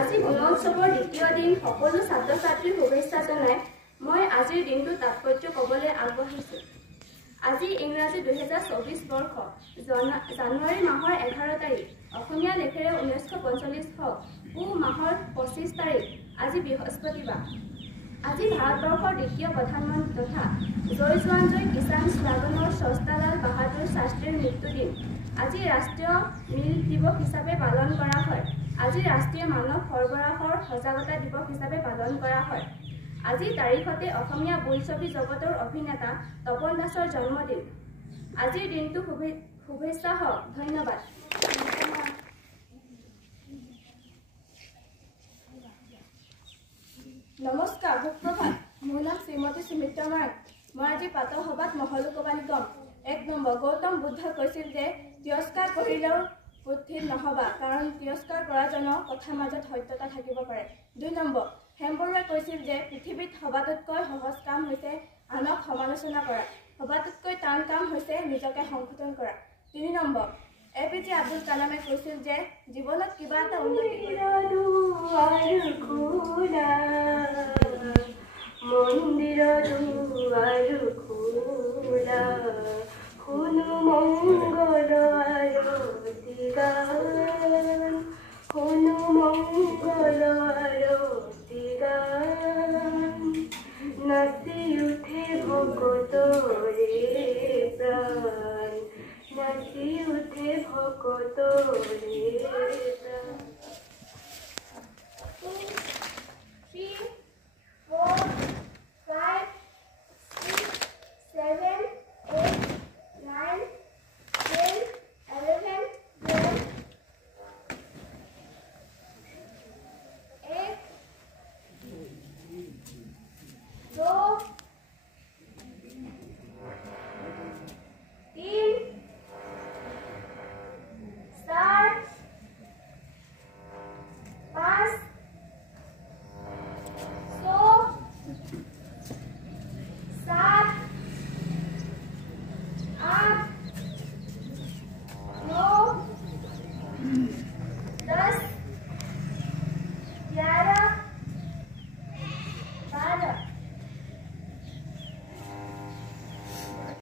আজি গুণোৎসৱৰ দ্বিতীয় দিন সকলো ছাত্ৰ ছাত্ৰীক শুভেচ্ছা জনাই মই আজিৰ দিনটো তাৎপৰ্য ক'বলৈ আগবাঢ়িছোঁ। আজি ইংৰাজী 2024 বৰ্ষ জানুৱাৰী মাহৰ 11 তাৰিখ, অসমীয়া লেখেৰে 1945 হওক, পুহ মাহৰ 25 তাৰিখ, আজি বৃহস্পতিবাৰ। আজি ভাৰতবৰ্ষৰ দ্বিতীয় প্ৰধানমন্ত্ৰী তথা জয় জোৱান জয় কিষাণ স্লোগানৰ স্ৰষ্টালাল বাহাদুৰ শাস্ত্ৰীৰ মৃত্যুদিন। আজি ৰাষ্ট্ৰীয় মিল দিৱস হিচাপে পালন কৰা হয়। আজি ৰাষ্ট্ৰীয় মানৱ সৰবৰাহৰ সজাগতা দিৱস হিচাপে পালন কৰা হয়। আজিৰ তাৰিখতে অসমীয়া বোলছবি জগতৰ অভিনেতা তপন দাসৰ জন্মদিন। আজিৰ দিনটো শুভেচ্ছা হওক। ধন্যবাদ। নমস্কাৰ, সুপ্ৰভাত। মোৰ নাম শ্ৰীমতী সুমিত্ৰা নাৰায়ণ। মই আজি পাতৰ সভাত মহলোকবাণী ক'ম। 1 নম্বৰ, গৌতম বুদ্ধই কৈছিল যে তিৰস্কাৰ কৰিলেও বুদ্ধিত নহবা, কাৰণ তিৰস্কাৰ কৰাজনৰ কথাৰ মাজত সত্যতা থাকিব পাৰে। 2 নম্বৰ, হেম বৰুৱাই কৈছিল যে পৃথিৱীত সবাতোতকৈ সহজ কাম হৈছে আনক সমালোচনা কৰা, সবাতোতকৈ টান কাম হৈছে নিজকে সংশোধন কৰা। 3 নম্বৰ, APJ আব্দুল কালামে কৈছিল যে জীৱনত কিবা এটা উন্নতি মন্দিৰ দুৱাৰ খোলা